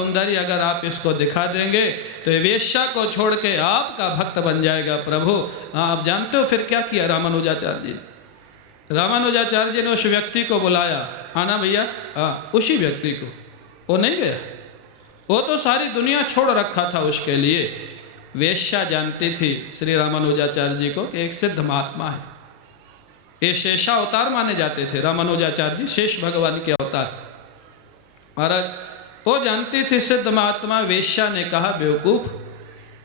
सौंदर्य अगर आप इसको दिखा देंगे तो वेश्या को छोड़ के आपका भक्त बन जाएगा प्रभु। आप जानते हो फिर क्या किया रामानुजाचार्य जी? रामानुजाचार्य जी ने उस व्यक्ति को बुलाया, आना भैया, उसी व्यक्ति को, वो नहीं गया, वो तो सारी दुनिया छोड़ रखा था उसके लिए। वेश्या जानती थी श्री रामानुजाचार्य जी को कि एक सिद्ध महात्मा है, ये शेषा अवतार माने जाते थे रामानुजाचार्य जी, शेष भगवान के अवतार। महाराज वो जानती थी सिद्ध महात्मा। वेश्या ने कहा, बेवकूफ,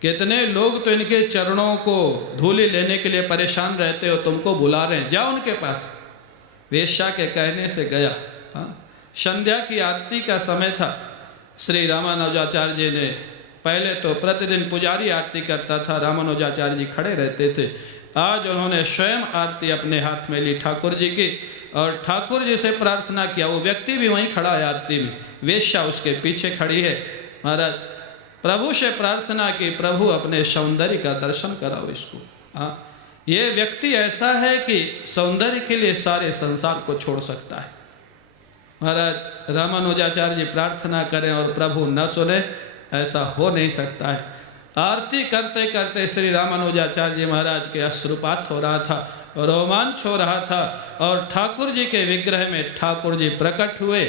कितने लोग तो इनके चरणों को धूलि लेने के लिए परेशान रहते हो, तुमको बुला रहे हैं, जाओ उनके पास। वेश्या के कहने से गया। संध्या की आरती का समय था। श्री रामानुजाचार्य जी ने, पहले तो प्रतिदिन पुजारी आरती करता था, रामानुजाचार्य जी खड़े रहते थे। आज उन्होंने स्वयं आरती अपने हाथ में ली ठाकुर जी की, और ठाकुर जी से प्रार्थना किया। वो व्यक्ति भी वहीं खड़ा है आरती में, वेश्या उसके पीछे खड़ी है। महाराज प्रभु से प्रार्थना की, प्रभु अपने सौंदर्य का दर्शन कराओ इसको। ये व्यक्ति ऐसा है कि सौंदर्य के लिए सारे संसार को छोड़ सकता है। महाराज रामानुजाचार्य जी प्रार्थना करें और प्रभु न सुने, ऐसा हो नहीं सकता है। आरती करते करते श्री रामानुजाचार्य जी महाराज के अश्रुपात हो रहा था, रोमांच हो रहा था, और ठाकुर जी के विग्रह में ठाकुर जी प्रकट हुए,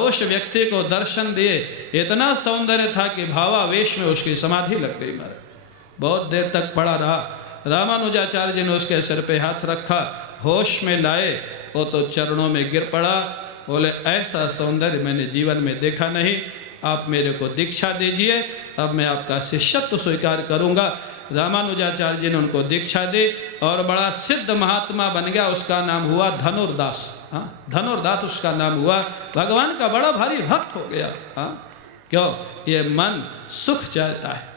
उस व्यक्ति को दर्शन दिए। इतना सौंदर्य था कि भावावेश में उसकी समाधि लग गई। महाराज बहुत देर तक पड़ा रहा। रामानुजाचार्य जी ने उसके सिर पे हाथ रखा, होश में लाए, वो तो चरणों में गिर पड़ा। बोले, ऐसा सौंदर्य मैंने जीवन में देखा नहीं, आप मेरे को दीक्षा दीजिए, अब मैं आपका शिष्यत्व स्वीकार करूंगा। रामानुजाचार्य जी ने उनको दीक्षा दी और बड़ा सिद्ध महात्मा बन गया। उसका नाम हुआ धनुर्दास। धनुर्दास उसका नाम हुआ। भगवान का बड़ा भारी भक्त हो गया। क्यों? ये मन सुख चाहता है।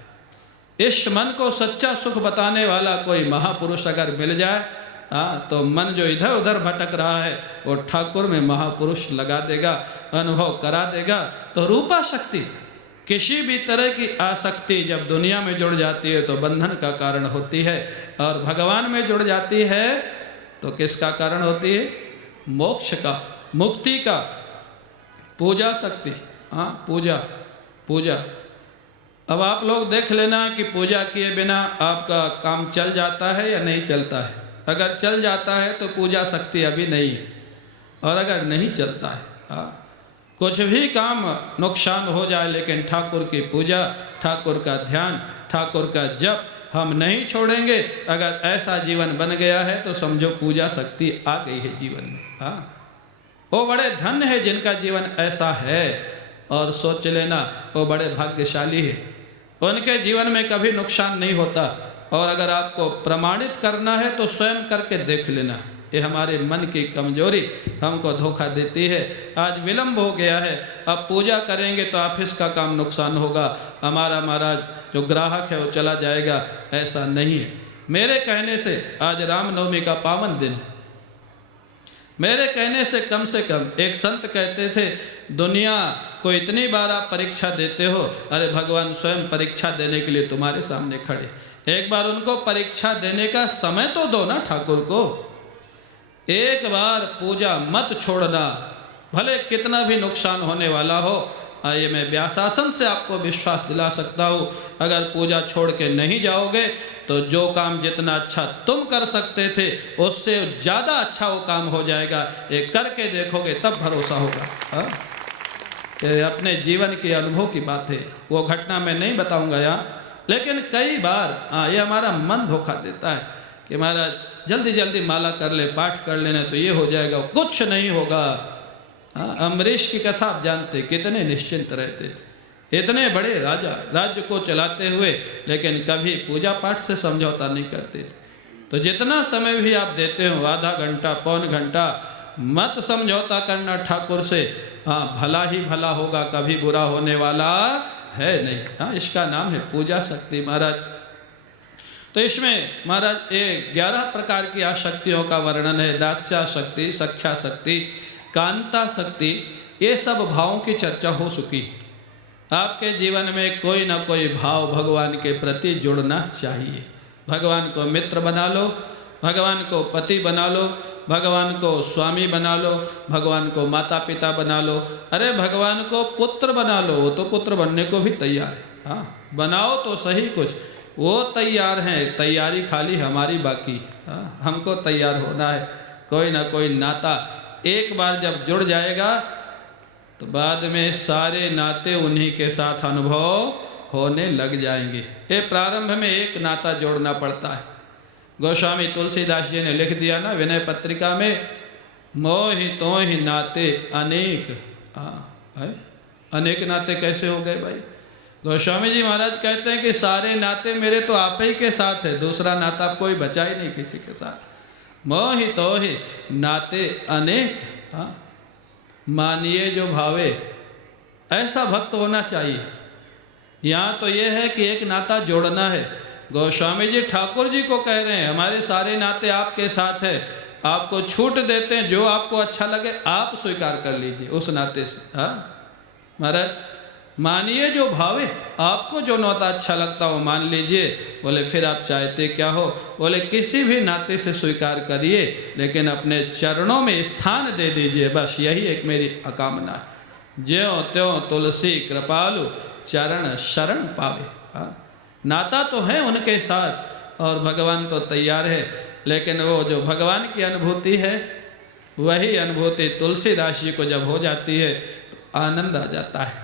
इस मन को सच्चा सुख बताने वाला कोई महापुरुष अगर मिल जाए, तो मन जो इधर उधर भटक रहा है वो ठाकुर में महापुरुष लगा देगा, अनुभव करा देगा। तो रूपा शक्ति, किसी भी तरह की आसक्ति जब दुनिया में जुड़ जाती है तो बंधन का कारण होती है, और भगवान में जुड़ जाती है तो किसका कारण होती है? मोक्ष का, मुक्ति का। पूजा शक्ति, पूजा पूजा। अब आप लोग देख लेना कि पूजा किए बिना आपका काम चल जाता है या नहीं चलता है। अगर चल जाता है तो पूजा शक्ति अभी नहीं है, और अगर नहीं चलता है, कुछ भी काम नुकसान हो जाए, लेकिन ठाकुर की पूजा, ठाकुर का ध्यान, ठाकुर का जप हम नहीं छोड़ेंगे। अगर ऐसा जीवन बन गया है तो समझो पूजा शक्ति आ गई है जीवन में। वो बड़े धन्य है जिनका जीवन ऐसा है, और सोच लेना वो बड़े भाग्यशाली है, उनके जीवन में कभी नुकसान नहीं होता। और अगर आपको प्रमाणित करना है तो स्वयं करके देख लेना। ये हमारे मन की कमजोरी हमको धोखा देती है। आज विलंब हो गया है, अब पूजा करेंगे तो ऑफिस का काम नुकसान होगा, हमारा महाराज जो ग्राहक है वो चला जाएगा। ऐसा नहीं है। मेरे कहने से आज रामनवमी का पावन दिन, मेरे कहने से कम एक संत कहते थे, दुनिया को इतनी बार आप परीक्षा देते हो, अरे भगवान स्वयं परीक्षा देने के लिए तुम्हारे सामने खड़े। एक बार उनको परीक्षा देने का समय तो दो ना ठाकुर को। एक बार पूजा मत छोड़ना, भले कितना भी नुकसान होने वाला हो। ये मैं व्यासासन से आपको विश्वास दिला सकता हूँ, अगर पूजा छोड़ के नहीं जाओगे तो जो काम जितना अच्छा तुम कर सकते थे उससे ज़्यादा अच्छा वो काम हो जाएगा। ये करके देखोगे तब भरोसा होगा। ये अपने जीवन के अनुभव की बात है, वो घटना मैं नहीं बताऊंगा यहाँ, लेकिन कई बार ये हमारा मन धोखा देता है कि महाराज जल्दी जल्दी माला कर ले, पाठ कर लेना तो ये हो जाएगा, कुछ नहीं होगा। अम्बरीश की कथा आप जानते, कितने निश्चिंत रहते थे, इतने बड़े राजा, राज्य को चलाते हुए, लेकिन कभी पूजा पाठ से समझौता नहीं करते थे। तो जितना समय भी आप देते हो, आधा घंटा, पौन घंटा, मत समझौता करना ठाकुर से। भला ही भला होगा, कभी बुरा होने वाला है नहीं। इसका नाम है पूजा शक्ति महाराज। तो इसमें महाराज ये 11 प्रकार की आशक्तियों का वर्णन है। दास्या शक्ति, सख्या शक्ति, कांता शक्ति, ये सब भावों की चर्चा हो चुकी। आपके जीवन में कोई ना कोई भाव भगवान के प्रति जुड़ना चाहिए। भगवान को मित्र बना लो, भगवान को पति बना लो, भगवान को स्वामी बना लो, भगवान को माता पिता बना लो, अरे भगवान को पुत्र बना लो, वो तो पुत्र बनने को भी तैयार है। हाँ, बनाओ तो सही कुछ, वो तैयार हैं, तैयारी खाली हमारी बाकी। हाँ, हमको तैयार होना है। कोई ना कोई नाता एक बार जब जुड़ जाएगा तो बाद में सारे नाते उन्हीं के साथ अनुभव होने लग जाएंगे। ये प्रारंभ में एक नाता जोड़ना पड़ता है। गोस्वामी तुलसीदास जी ने लिख दिया ना विनय पत्रिका में, मोहि तोहि नाते अनेक। अनेक नाते कैसे हो गए भाई? गोस्वामी जी महाराज कहते हैं कि सारे नाते मेरे तो आप ही के साथ है, दूसरा नाता कोई बचा ही नहीं किसी के साथ। मोहि तोहि नाते अनेक। हाँ, मानिए जो भावे, ऐसा भक्त होना चाहिए। यहाँ तो ये है कि एक नाता जोड़ना है। गोस्वामी जी ठाकुर जी को कह रहे हैं हमारे सारे नाते आपके साथ है, आपको छूट देते हैं, जो आपको अच्छा लगे आप स्वीकार कर लीजिए उस नाते से। हाँ महाराज, मानिए जो भावे, आपको जो नाता अच्छा लगता हो मान लीजिए। बोले फिर आप चाहते क्या हो? बोले किसी भी नाते से स्वीकार करिए, लेकिन अपने चरणों में स्थान दे दीजिए, बस यही एक मेरी अकामना है। ज्यों त्यों तुलसी कृपालु चरण शरण पावे। हाँ, नाता तो है उनके साथ और भगवान तो तैयार है, लेकिन वो जो भगवान की अनुभूति है वही अनुभूति तुलसीदास जी को जब हो जाती है तो आनंद आ जाता है,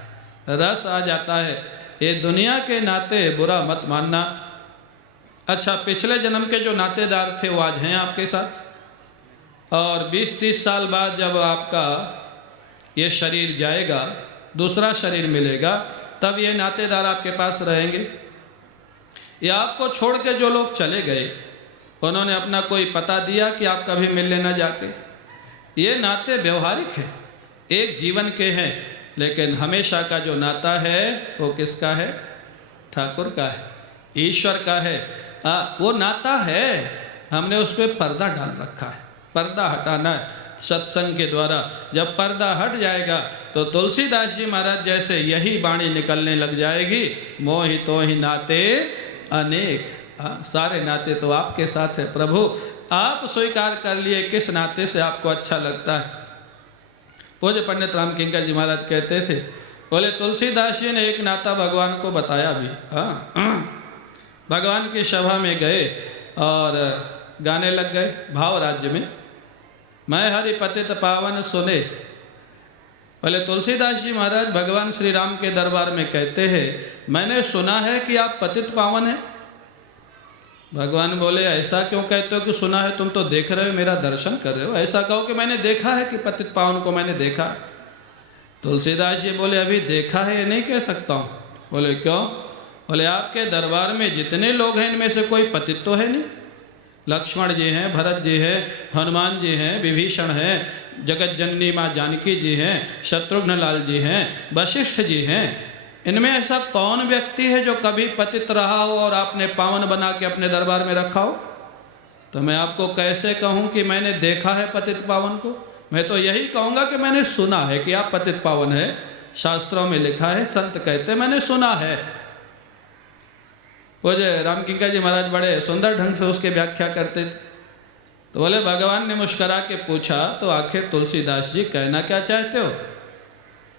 रस आ जाता है। ये दुनिया के नाते बुरा मत मानना। अच्छा, पिछले जन्म के जो नातेदार थे वो आज हैं आपके साथ, और 20-30 साल बाद जब आपका ये शरीर जाएगा, दूसरा शरीर मिलेगा, तब ये नातेदार आपके पास रहेंगे। या आपको छोड़ के जो लोग चले गए, उन्होंने अपना कोई पता दिया कि आप कभी मिल लेना जाके। ये नाते व्यवहारिक हैं, एक जीवन के हैं, लेकिन हमेशा का जो नाता है वो किसका है? ठाकुर का है, ईश्वर का है। वो नाता है, हमने उस पर पर्दा डाल रखा है। पर्दा हटाना है सत्संग के द्वारा। जब पर्दा हट जाएगा तो तुलसीदास जी महाराज जैसे यही वाणी निकलने लग जाएगी, मोहि तोहि नाते अनेक। सारे नाते तो आपके साथ है प्रभु, आप स्वीकार कर लिए किस नाते से आपको अच्छा लगता है। पूज्य पंडित राम किंकर जी महाराज कहते थे, बोले तुलसीदास जी ने एक नाता भगवान को बताया भी। भगवान की सभा में गए और गाने लग गए भाव राज्य में, मैं हरि पतित पावन सुने। बोले तुलसीदास जी महाराज भगवान श्री राम के दरबार में कहते हैं, मैंने सुना है कि आप पतित पावन हैं। भगवान बोले ऐसा क्यों कहते हो कि सुना है? तुम तो देख रहे हो, मेरा दर्शन कर रहे हो, ऐसा कहो कि मैंने देखा है कि पतित पावन को मैंने देखा। तुलसीदास जी बोले अभी देखा है ये नहीं कह सकता हूँ। बोले क्यों? बोले आपके दरबार में जितने लोग हैं इनमें से कोई पतित तो है नहीं। लक्ष्मण जी हैं, भरत जी हैं, हनुमान जी हैं, विभीषण हैं, जगत जननी माँ जानकी जी हैं, शत्रुघ्न लाल जी हैं, वशिष्ठ जी हैं। इनमें ऐसा कौन व्यक्ति है जो कभी पतित रहा हो और आपने पावन बना के अपने दरबार में रखा हो? तो मैं आपको कैसे कहूँ कि मैंने देखा है पतित पावन को? मैं तो यही कहूँगा कि मैंने सुना है कि आप पतित पावन है। शास्त्रों में लिखा है, संत कहते मैंने सुना है। पूज्य राम किंकर जी महाराज बड़े सुंदर ढंग से उसकी व्याख्या करते थे। तो बोले भगवान ने मुस्करा के पूछा, तो आखिर तुलसीदास जी कहना क्या चाहते हो?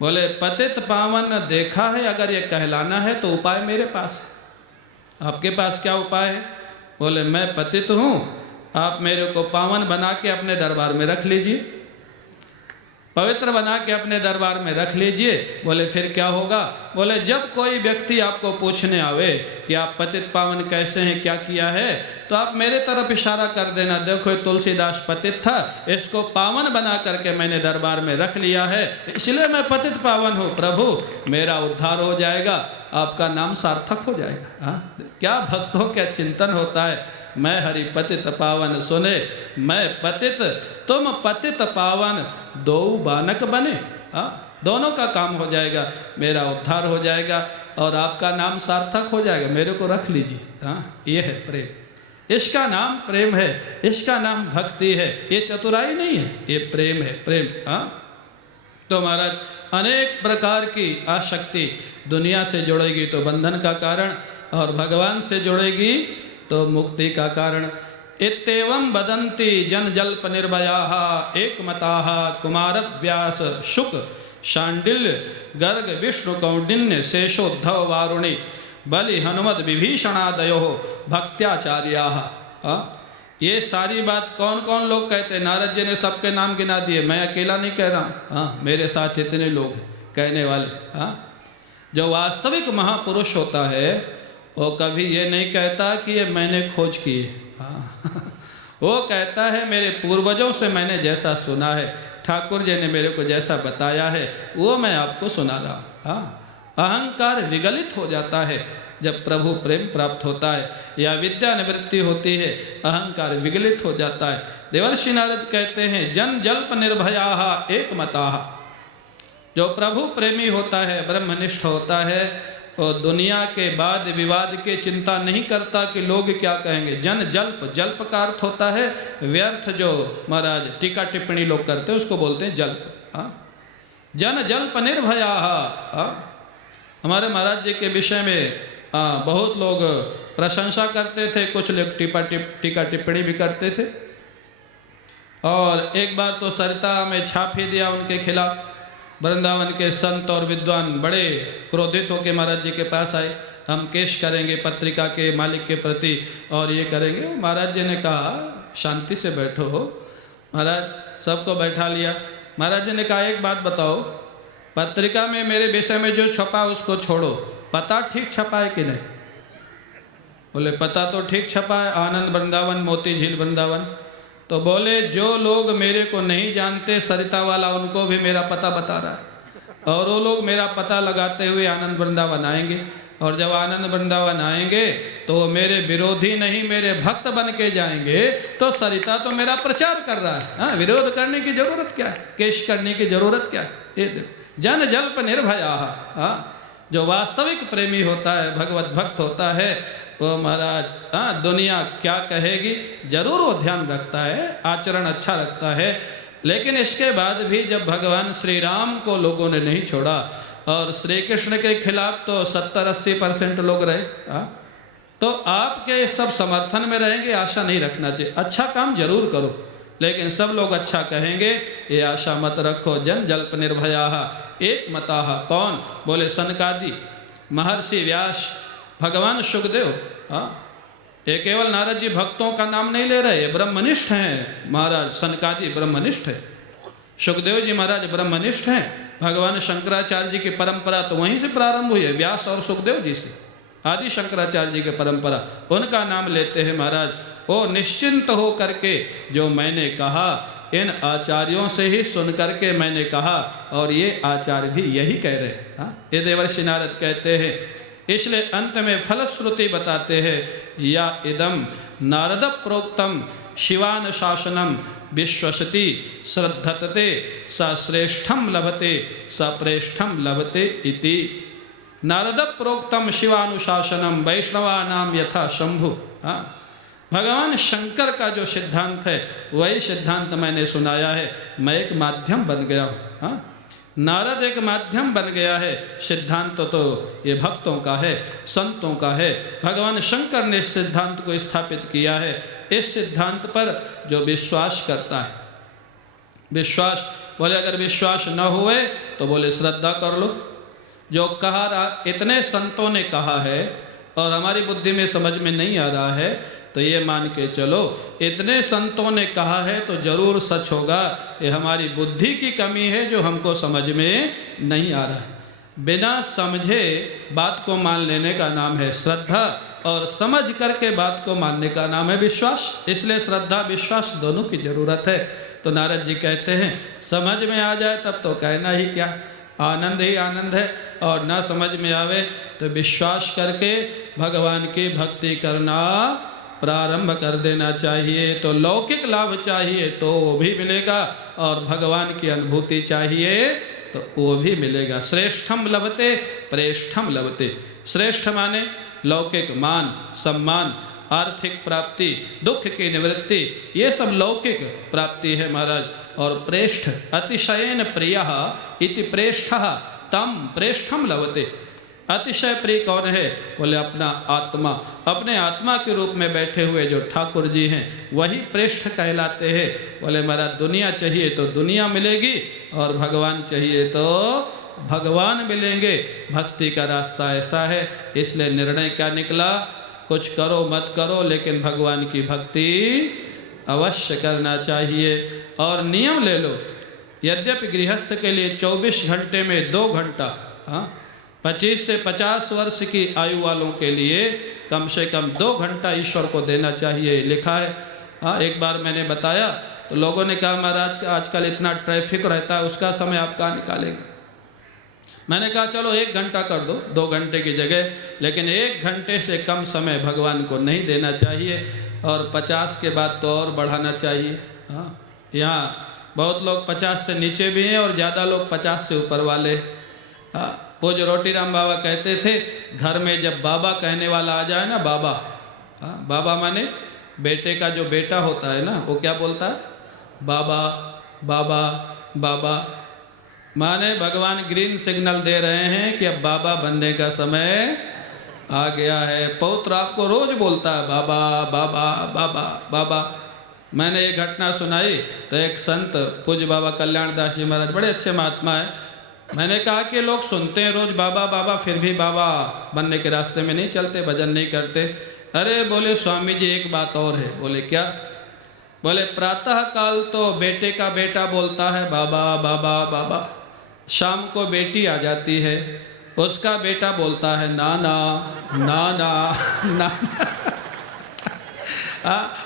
बोले पतित पावन देखा है, अगर ये कहलाना है तो उपाय मेरे पास है। आपके पास क्या उपाय है? बोले मैं पतित हूँ, आप मेरे को पावन बना के अपने दरबार में रख लीजिए, पवित्र बना के अपने दरबार में रख लीजिए। बोले फिर क्या होगा? बोले जब कोई व्यक्ति आपको पूछने आवे कि आप पतित पावन कैसे हैं, क्या किया है, तो आप मेरे तरफ इशारा कर देना, देखो तुलसीदास पतित था, इसको पावन बना करके मैंने दरबार में रख लिया है, इसलिए मैं पतित पावन हूँ। प्रभु मेरा उद्धार हो जाएगा, आपका नाम सार्थक हो जाएगा। हाँ, क्या भक्तों का चिंतन होता है। मैं हरि पतित पावन सुने, मैं पतित तुम पतित पावन, दो बानक बने। दोनों का काम हो जाएगा, मेरा उद्धार हो जाएगा और आपका नाम सार्थक हो जाएगा, मेरे को रख लीजिए। ये है प्रेम, इसका नाम प्रेम है, इसका नाम भक्ति है, ये चतुराई नहीं है, ये प्रेम है, प्रेम। तो महाराज अनेक प्रकार की आसक्ति दुनिया से जुड़ेगी तो बंधन का कारण, और भगवान से जुड़ेगी तो मुक्ति का कारण। इत्येवं वदन्ति जन जल्प निर्भयाः एकमताः कुमार व्यास शुक शांडिल्य गर्ग विष्णु कौंडिन्य शेषोद्धव वारुणी बलि हनुमत विभीषणादयो भक्त्याचार्याः। ये सारी बात कौन कौन लोग कहते हैं? नारद जी ने सबके नाम गिना दिए, मैं अकेला नहीं कह रहा हूँ। हाँ, मेरे साथ इतने लोग हैं कहने वाले। हाँ, जो वास्तविक महापुरुष होता है वो कभी ये नहीं कहता कि ये मैंने खोज की है। हाँ, वो कहता है मेरे पूर्वजों से मैंने जैसा सुना है, ठाकुर जी ने मेरे को जैसा बताया है वो मैं आपको सुना रहा हूँ। हाँ, अहंकार विगलित हो जाता है जब प्रभु प्रेम प्राप्त होता है या विद्या निवृत्ति होती है, अहंकार विगलित हो जाता है। देवर्षि नारद कहते हैं जन जल्प निर्भयाः एकमताः। जो प्रभु प्रेमी होता है, ब्रह्मनिष्ठ होता है, और दुनिया के वाद विवाद के चिंता नहीं करता कि लोग क्या कहेंगे। जन जल्प, जल्प का अर्थ होता है व्यर्थ, जो महाराज टीका टिप्पणी लोग करते हैं उसको बोलते हैं जल्प। जन जल्प निर्भयाः। हमारे महाराज जी के विषय में बहुत लोग प्रशंसा करते थे, कुछ लोग टीका टिप्पणी भी करते थे। और एक बार तो सरिता में छाप ही दिया उनके खिलाफ। वृंदावन के संत और विद्वान बड़े क्रोधित होकर महाराज जी के पास आए, हम केस करेंगे पत्रिका के मालिक के प्रति और ये करेंगे। महाराज जी ने कहा शांति से बैठो हो। महाराज सबको बैठा लिया। महाराज जी ने कहा एक बात बताओ, पत्रिका में मेरे विषय में जो छपा उसको छोड़ो, पता ठीक छपा है कि नहीं? बोले पता तो ठीक छपा है, आनंद वृंदावन मोती झील वृंदावन। तो बोले जो लोग मेरे को नहीं जानते सरिता वाला, उनको भी मेरा पता बता रहा है, और वो लोग मेरा पता लगाते हुए आनंद वृंदावन आएंगे, और जब आनंद वृंदावन आएंगे तो मेरे विरोधी नहीं मेरे भक्त बन के जाएंगे। तो सरिता तो मेरा प्रचार कर रहा है। हाँ, विरोध करने की जरूरत क्या है, केश करने की जरूरत क्या है? ये देखो, जन जल्प निर्भयाः। हाँ, जो वास्तविक प्रेमी होता है, भगवत भक्त होता है, वो महाराज दुनिया क्या कहेगी जरूर वो ध्यान रखता है, आचरण अच्छा रखता है। लेकिन इसके बाद भी जब भगवान श्री राम को लोगों ने नहीं छोड़ा, और श्री कृष्ण के खिलाफ तो 70-80% लोग रहे, तो आपके सब समर्थन में रहेंगे, आशा नहीं रखना चाहिए। अच्छा काम जरूर करो, लेकिन सब लोग अच्छा कहेंगे ये आशा मत रखो। जन जल्प निर्भयाः एकमताः। कौन? बोले सनकादि, महर्षि व्यास, भगवान सुखदेव। ये केवल नारद जी भक्तों का नाम नहीं ले रहे, ब्रह्मनिष्ठ हैं महाराज। सनकादि ब्रह्मनिष्ठ है, सुखदेव जी महाराज ब्रह्मनिष्ठ हैं। भगवान शंकराचार्य जी की परंपरा तो वहीं से प्रारंभ हुई है, व्यास और सुखदेव जी से। आदि शंकराचार्य जी की परंपरा, उनका नाम लेते हैं महाराज। वो निश्चिंत हो करके जो मैंने कहा, इन आचार्यों से ही सुन करके मैंने कहा, और ये आचार्य भी यही कह रहे। ये देवर्षि नारद कहते हैं। इसलिए अंत में फलश्रुति बताते हैं, या इदम नारद प्रोक्तम शिवान शासनम विश्वसति श्रद्धतते स श्रेष्ठम लभते स प्रेष्ठम लभते इति। नारद प्रोक्तम शिवानुशासनम वैष्णवानाम यथा शंभु। भगवान शंकर का जो सिद्धांत है वही सिद्धांत मैंने सुनाया है। मैं एक माध्यम बन गया हूँ। नारद एक माध्यम बन गया है। सिद्धांत तो ये भक्तों का है, संतों का है। भगवान शंकर ने इस सिद्धांत को स्थापित किया है। इस सिद्धांत पर जो विश्वास करता है, विश्वास बोले अगर विश्वास न हुए तो बोले श्रद्धा कर लो। जो कहा रहा, इतने संतों ने कहा है और हमारी बुद्धि में समझ में नहीं आ रहा है, तो ये मान के चलो इतने संतों ने कहा है तो जरूर सच होगा। ये हमारी बुद्धि की कमी है जो हमको समझ में नहीं आ रहा है। बिना समझे बात को मान लेने का नाम है श्रद्धा, और समझ करके बात को मानने का नाम है विश्वास। इसलिए श्रद्धा विश्वास दोनों की जरूरत है। तो नारद जी कहते हैं समझ में आ जाए तब तो कहना ही क्या, आनंद ही आनंद है। और ना समझ में आवे तो विश्वास करके भगवान की भक्ति करना प्रारंभ कर देना चाहिए। तो लौकिक लाभ चाहिए तो वो भी मिलेगा, और भगवान की अनुभूति चाहिए तो वो भी मिलेगा। श्रेष्ठम लभते प्रेष्ठम लभते। श्रेष्ठ माने लौकिक मान सम्मान, आर्थिक प्राप्ति, दुख की निवृत्ति, ये सब लौकिक प्राप्ति है महाराज। और प्रेष्ठ अतिशयन प्रियः इति प्रेष्ठः तम प्रेष्ठम लभते। अतिशय प्रिय कौन है? बोले अपना आत्मा। अपने आत्मा के रूप में बैठे हुए जो ठाकुर जी हैं वही श्रेष्ठ कहलाते हैं। बोले महाराज दुनिया चाहिए तो दुनिया मिलेगी और भगवान चाहिए तो भगवान मिलेंगे। भक्ति का रास्ता ऐसा है। इसलिए निर्णय क्या निकला? कुछ करो मत करो लेकिन भगवान की भक्ति अवश्य करना चाहिए। और नियम ले लो, यद्यपि गृहस्थ के लिए 24 घंटे में 2 घंटा, 25 से 50 वर्ष की आयु वालों के लिए कम से कम 2 घंटा ईश्वर को देना चाहिए, लिखा है। एक बार मैंने बताया तो लोगों ने कहा महाराज आजकल इतना ट्रैफिक रहता है, उसका समय आप कहाँ निकालेंगे? मैंने कहा चलो 1 घंटा कर दो 2 घंटे की जगह, लेकिन 1 घंटे से कम समय भगवान को नहीं देना चाहिए। और 50 के बाद तो और बढ़ाना चाहिए। यहाँ बहुत लोग 50 से नीचे भी हैं और ज़्यादा लोग 50 से ऊपर वाले। पूज्य रोटीराम बाबा कहते थे घर में जब बाबा कहने वाला आ जाए ना, बाबा, बाबा माने बेटे का जो बेटा होता है ना, वो क्या बोलता है? बाबा बाबा बाबा। माने भगवान ग्रीन सिग्नल दे रहे हैं कि अब बाबा बनने का समय आ गया है। पौत्र आपको रोज बोलता है बाबा बाबा बाबा बाबा। मैंने एक घटना सुनाई तो एक संत पूज्य बाबा कल्याण दास जी महाराज बड़े अच्छे महात्मा है। मैंने कहा कि लोग सुनते हैं रोज बाबा बाबा, फिर भी बाबा बनने के रास्ते में नहीं चलते, भजन नहीं करते। अरे बोले स्वामी जी एक बात और है। बोले क्या? बोले प्रातः काल तो बेटे का बेटा बोलता है बाबा बाबा बाबा, शाम को बेटी आ जाती है, उसका बेटा बोलता है नाना नाना नाना।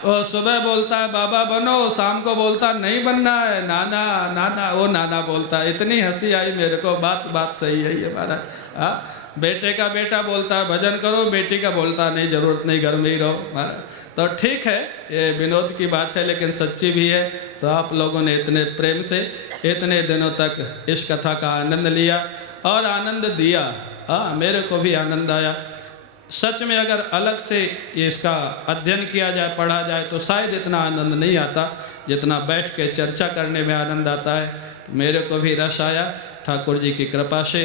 वो सुबह बोलता है बाबा बनो, शाम को बोलता नहीं बनना है नाना नाना, वो नाना बोलता है। इतनी हंसी आई मेरे को। बात सही है ये महाराज। बेटे का बेटा बोलता है भजन करो, बेटी का बोलता नहीं जरूरत नहीं घर में ही रहो। तो ठीक है ये विनोद की बात है लेकिन सच्ची भी है। तो आप लोगों ने इतने प्रेम से इतने दिनों तक इस कथा का आनंद लिया और आनंद दिया। मेरे को भी आनंद आया। सच में अगर अलग से इसका अध्ययन किया जाए, पढ़ा जाए तो शायद इतना आनंद नहीं आता जितना बैठ के चर्चा करने में आनंद आता है। तो मेरे को भी रस आया ठाकुर जी की कृपा से।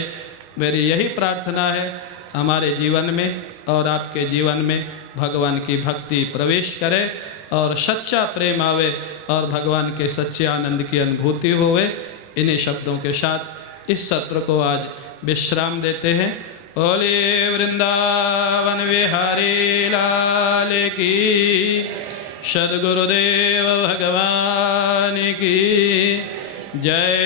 मेरी यही प्रार्थना है हमारे जीवन में और आपके जीवन में भगवान की भक्ति प्रवेश करे और सच्चा प्रेम आवे और भगवान के सच्चे आनंद की अनुभूति होवे। इन्हीं शब्दों के साथ इस सत्र को आज विश्राम देते हैं। बोले वृंदावन विहारी लाल की, सद्गुरुदेव भगवान की जय।